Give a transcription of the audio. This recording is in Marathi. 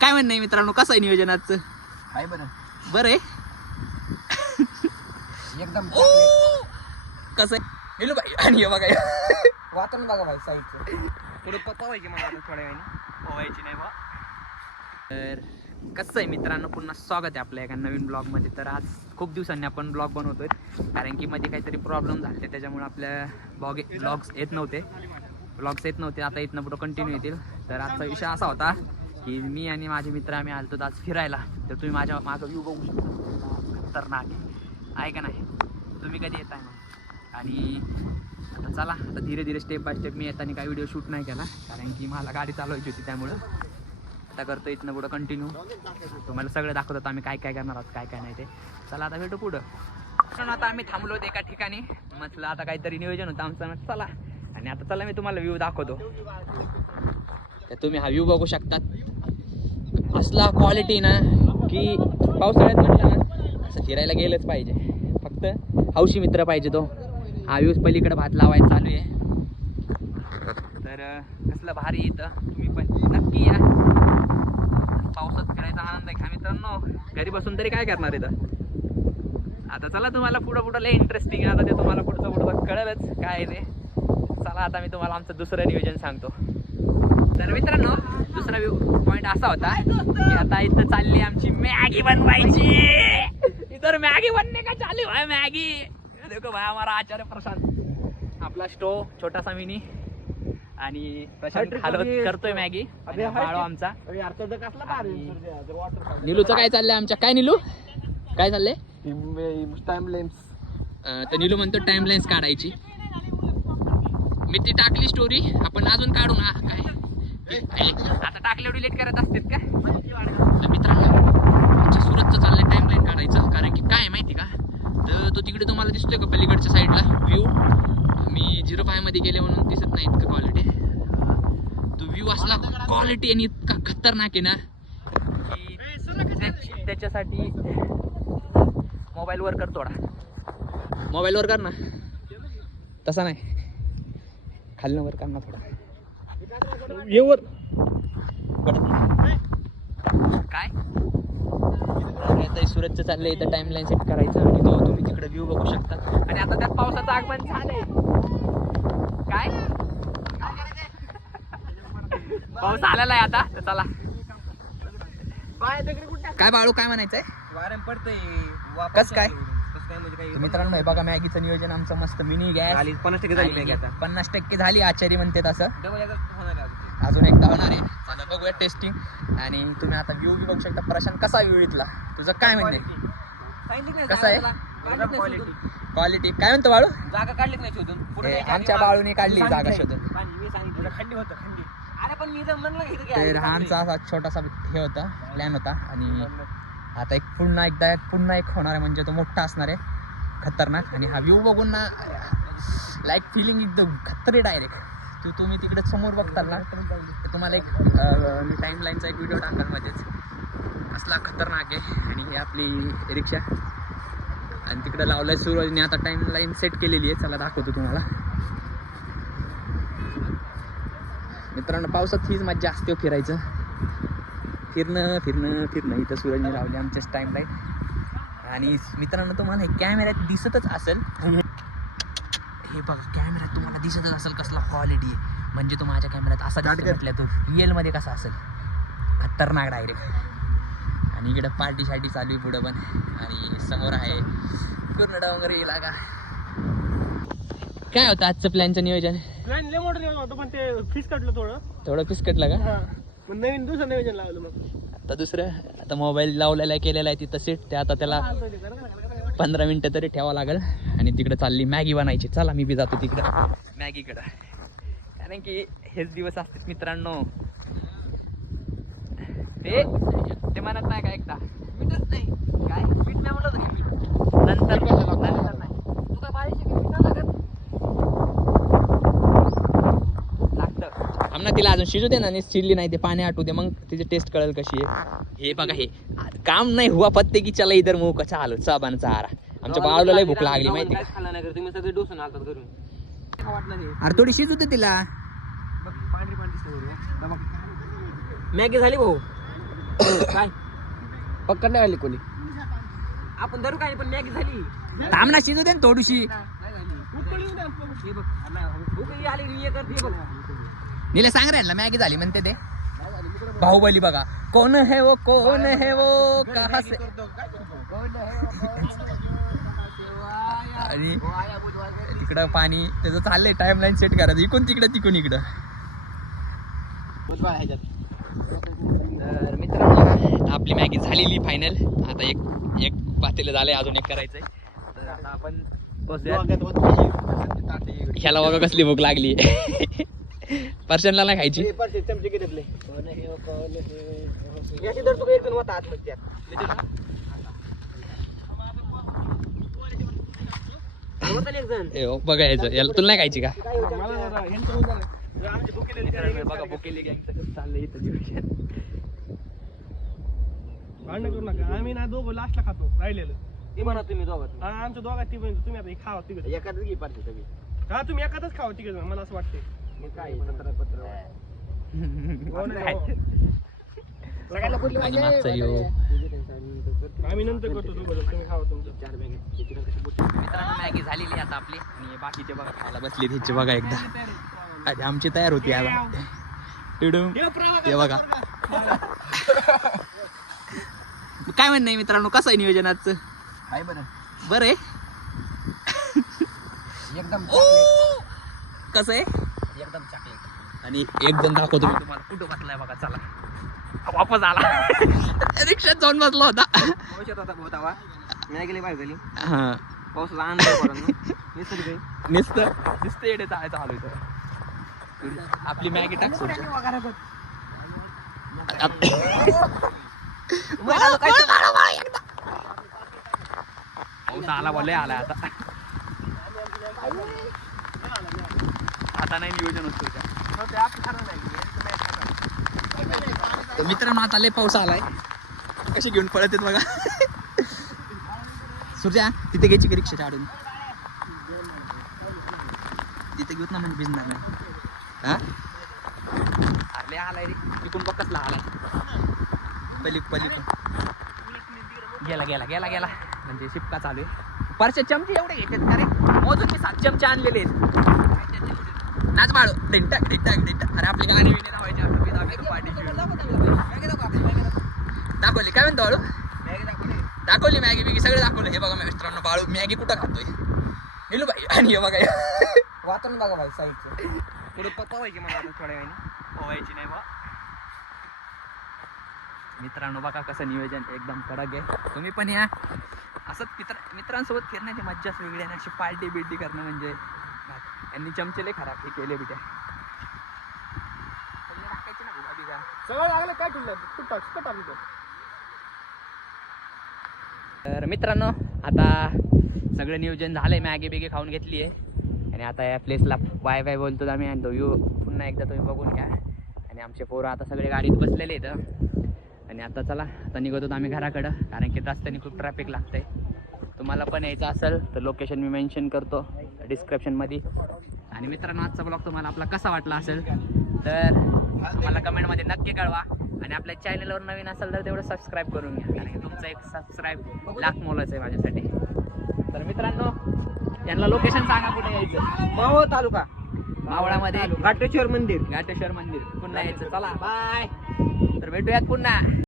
काय म्हणणं आहे मित्रांनो, कसं आहे नियोजन आजचं? आहे बरं बरं आहे एकदम कसं आहे निलू भाई? आणि हे बघा वातावरण बघा भाई साईडचं पुढे पप्पा व्हायची मला आता थोड्या वेळाने पोवायची नाही बा. तर कसं आहे मित्रांनो, पुन्हा स्वागत आहे आपल्या एका नवीन ब्लॉगमध्ये. तर आज खूप दिवसांनी आपण ब्लॉग बनवतोय, कारण की मध्ये काहीतरी प्रॉब्लेम झाले त्याच्यामुळे आपल्या ब्लॉग्स येत नव्हते. आता इथनं पुढं कंटिन्यू येतील. तर आजचा विषय असा होता की मी आणि माझे मित्र आम्ही आलतो आज फिरायला. तर तुम्ही माझ्या मागं व्ह्यू बघू शकता, खतरनाक आहे का नाही? तुम्ही कधी येताय मग? आणि आता चला, आता धीरे धीरे स्टेप बाय स्टेप. मी येताना काही व्हिडिओ शूट नाही केला, कारण की मला गाडी चालवायची होती. त्यामुळं आता करतो इथनं पुढं कंटिन्यू. तुम्हाला सगळं दाखवत होतं आम्ही काय काय करणार आहोत, काय काय नाही ते. चला आता भेटू पुढं. म्हणून आता आम्ही थांबलो होतो एका ठिकाणी, म्हटलं आता काहीतरी नियोजन होतं आमचं, चला. आणि आता चला मी तुम्हाला व्ह्यू दाखवतो. तर तुम्ही हा व्ह्यू बघू शकतात. असला क्वालिटी ना की पावसाळ्यात म्हटलं ना असं फिरायला गेलंच पाहिजे. फक्त हौशी मित्र पाहिजे तो. हा व्ह्यूज पलीकडे भात लावायला चालू आहे. तर कसलं भारी इथं, तुम्ही पण नक्की या. पावसात फिरायचा आनंद घ्या मित्रांनो. घरी बसून तरी काय करणार इथं? आता चला, तुम्हाला पुढं लय इंटरेस्टिंग आहे. आता ते तुम्हाला पुढचं कळलंच काय ते. चला आता मी तुम्हाला आमचं दुसरं नियोजन सांगतो. तर मित्रांनो, दुसरा व्ह्यू पॉईंट असा होता की आता इथं चालली आमची मॅगी बनवायची. इधर मॅगी बनने का चालू आहे. मॅगी देखो भाई, हमारा आचार्य प्रशांत, आपला स्टोव छोटासा मिनी. आणि प्रशांत हलवत करतोय मॅगी. बाळो आमचा निलूचं काय चाललंय आमच्या? काय निलू काय चाललंय? Time lens. तर निलू म्हणतो टाइम लाईन्स काढायची. मी ती टाकली स्टोरी, आपण अजून काढू ना. काय आता टाकल्यावर डिलीट करत असतात का? तर मित्रांनो, आमच्या सुरतचं चाललंय टाइम लाईन काढायचं. कारण की काय माहिती का, तर तो तिकडे तुम्हाला दिसतोय का पलीकडच्या साईडला व्ह्यू? मी 05 मध्ये गेले म्हणून दिसत नाही इतकं क्वालिटी. तो व्ह्यू असला क्वालिटी आणि इतका खतरनाक आहे ना की त्याच्यासाठी मोबाईल वर कर थोडा. मोबाईल वर कर ना, तसा नाही, खालनं वर कर ना थोडा. येवर काय सुरतचं चाललंय इथं टाइम लाईन सेट करायचं. आणि तो तुम्ही तिकडे व्ह्यू बघू शकता. आणि आता त्यात पावसाचं आगमन झालंय. काय पाऊस आलेला आहे आता. तर चला, काय बाळू काय म्हणायचंय? वारं पडतंय. कस काय? म्हणजे काही मित्रांनो हे बघा, मॅगीचं नियोजन आमचं मस्त. मिनी गॅस 50% झाली मॅगी आता. 50% झाली. आचारी म्हणते तसं. डबल होणार आहे अजून एकदा होणार आहे. चला बघूया टेस्टिंग. आणि तुम्ही आता व्ह्यू बघू शकता. प्रशांत कसा व्ह्यू इथला? तुझं काय म्हणणे? कसं आहे क्वालिटी? काय म्हणतो बाळू? जागा काढलीच नाही शोधून. आमच्या बाळूने काढली जागा शोधून. मी सांगितलं खंडी होतं, खंडी. अरे पण मी म्हणलं तर हा आमचा असा छोटासा हे होता, प्लॅन होता. आणि आता पुन्हा एक होणार आहे, म्हणजे तो मोठा असणार आहे, खतरनाक. आणि हा व्ह्यू बघून ना लाईक फिलिंग एकदम खतरे डायरेक्ट. तुम्ही तिकडे समोर बघताल ना, तर तुम्हाला एक मी टाइम लाईनचा एक व्हिडिओ टाकाल मध्येच. असला खतरनाक आहे. आणि ही आपली रिक्षा, आणि तिकडे लावलंय सूरजने आता टाइम लाईन सेट केलेली आहे. चला दाखवतो तुम्हाला. मित्रांनो, पावसात हीच मज्जा असते फिरायचं, फिरणं. इथं सूरजने लावली आमच्याच टाइम लाईन. आणि मित्रांनो, तुम्हाला हे कॅमेऱ्यात दिसतच असेल. हे बघा, कॅमेऱ्यात तुम्हाला दिसतच असेल कसला क्वालिटी आहे. म्हणजे तो माझ्या कॅमेऱ्यात असा म्हटलं, तो रिअलमध्ये कसा असेल, खतरनाक डायरेक्ट. आणि इकडे पार्टी चालू आहे पुढं पण. आणि समोर आहे पूर्ण डोंगर इलाका. काय होतं आजचं प्लॅनचं नियोजन? प्लॅन लय मोठं नियोजन होतं, पण ते फीस कटलं थोडं फिसकटलं का? मग नवीन दुसरं नियोजन लावलं. मग आता दुसरं, आता मोबाईल लावलेला आहे, केलेला आहे तिथं सेट. ते आता त्याला 15 मिनटं तरी ठेवावं लागेल. आणि तिकडे चालली मॅगी बनायची. चला मी बी जातो तिकडं मॅगीकडं, कारण की हेच दिवस असतात मित्रांनो. ते म्हणत नाही का एकदा मीठच नाही, काय मीठ नाही म्हणत होतं. नंतर नाही तू काय पाहिजे लागतं. आमना तिला अजून शिजू दे ना, शिजली नाही ते पाणी आटू दे, मग तिची टेस्ट कळेल कशी आहे. हे बघा, हे काम नाही हुआ पत्ते की चला इधर मुंह कसा आलो साबान चारा. आमच्या बाळाला लय भूक लागली माहिती का? तुम्ही सगळे डोसून आलतात घरून. अरे थोडी शिजू दे तिला. मॅगी झाली भाऊ. काय पक्का नाही आली कोणी. आपण धरू काय पण मॅगी झाली. थांब ना शिजू दे ना थोडीशी. हे बघ भूक आली हे कर हे बघ. नीला सांग राहिला मॅगी झाली म्हणते ते. बाहुबली बघा कोण है वो कहा से. आणि तिकडं पाणी त्याचं चाललंय टाइमलाईन सेट करायचं इकडून तिकडं तिकडून इकडं. तर मित्रांनो आपली मॅगी झालेली फायनल. आता एक पातेलं झालंय अजून एक करायचंय. तर आता आपण बसूया. ह्याला बघा कसली भूक लागली. पर्सनला नाही खायची. चमचे घेतले. याची धर तू एक जण होता आतमध्ये त्यात. होतं एक जण. ए, हो, बघा याचं याला तुला नाही खायची का. मला जरा ह्यांचं होऊन झालं. जरा आमची भूक गेलेली. बघा भुकेली गँगचं कसं चाललंय इथं नियोजन. भांडण करू नका. आम्ही ना दोघं लास्टला खातो राहिलेलं. ती म्हणा तुम्ही दोघं. हा, आमच्या दोघात ती पण तुम्ही आता हे खावा तिघ. एखादच घे पाहिजे सगळी. हा तुम्ही एखादच खावा तिघ जण मला असं वाटते. मग काय 17 पत्र. हो नाही हो. सगळ्याला कुठली आणि मागचा यो. आम्ही नंतर करतो दोघं जण. तुम्ही खावा तुमचं. 4 बॅग. मित्रांनो मॅगी झालेली आता आपली. आणि बाकीचे बघा खायला बसले त्यांचे बघा एकदा. आणि आमची तयार होती आता. टिडूम. हे बघा काय म्हणणं आहे मित्रांनो कसं आहे नियोजन आजचं. आहे बरं. बरं आहे. एकदम कसं आहे एकदम चॉकलेट. आणि एक जण दाखवतो मी तुम्हाला कुठं बसलाय बघा. चला वापस आला. रिक्षात जाऊन बसला होता. पावसात होता बहुत हवा. मी गेली बाहेर झाली. हा पावसाचा आनंद पडला. निसर्ग आहे. नुसतं येडे चालू इथं. आपली मॅगी टाक. पाऊस आला बोलले आलाय आता. आता नाही नियोजन होत तर मित्रांनो आता लय पाऊस आलाय. कशी घेऊन पळत आहेत बघा. सुरजा तिथे घ्यायची का रिक्षा काढून. तिथे घेऊत ना म्हणजे भिजणार नाही. हा अरे आलाय रे तिकून बघ कसला आलाय. पलीकडून गेला गेला गेला गेला म्हणजे शिपका चालू आहे. परचे चमचे एवढे घेतात का रे. मोजून मी 7 चमचे आणलेले आहेत. नाच बाळू ढिंटक ढिंटक ढिंटक. अरे आपली गाणी विणी लावायची. दाखवली काय म्हणतो बाळू. दाखवली मॅगी बिगी सगळं दाखवलं. हे बघा मित्रांनो बाळू मॅगी कुठं खातोय. गेलो बाई. आणि हे बघा वातावरण बघा भाई साईडचं. पुढे पवायची मला आता थोड्या वेळाने. पोवायची नाही बा. मित्रांनो बघा कसं नियोजन एकदम कडक आहे. तुम्ही पण या. असंच मित्रांसोबत फिरण्याची मज्जाच वेगळी आहे. अशी पार्टी बिर्टी करणं म्हणजे यांनी चमचेले खराब हे केले बिट्या. टाकायची ना गुलाबी का. सगळं लागलं काय ठेवलं कुठं टाकलं. तर मित्रांनो आता सगळं नियोजन झालंय. मॅगी बिगी खाऊन घेतली आहे. आणि आता या प्लेसला बाय बाय बोलतो आम्ही. आणि तो व्ह्यू पुन्हा एकदा तुम्ही बघून घ्या. आणि आमचे पोरं आता सगळे गाडीत बसलेले आहेत. आणि आता चला आता निघतो आम्ही घराकडं. कारण की रस्त्याने खूप ट्रॅफिक लागतंय. तुम्हाला पण यायचं असेल तर लोकेशन मी मेन्शन करतो डिस्क्रिप्शनमध्ये. आणि मित्रांनो आजचा ब्लॉग तुम्हाला आपला कसा वाटला असेल तर मला कमेंटमध्ये नक्की कळवा. आणि आपल्या चॅनलवर नवीन असेल तर तेवढं सबस्क्राईब करून घ्या. कारण की तुमचं एक सबस्क्राईब लाख मोलाचं आहे माझ्यासाठी. तर मित्रांनो यांना लोकेशन सांगा कुठे यायचं. मावळ तालुका मावळामध्ये घाटेश्वर मंदिर. घाटेश्वर मंदिर. पुन्हा यायचं. चला बाय. तर भेटूयात पुन्हा.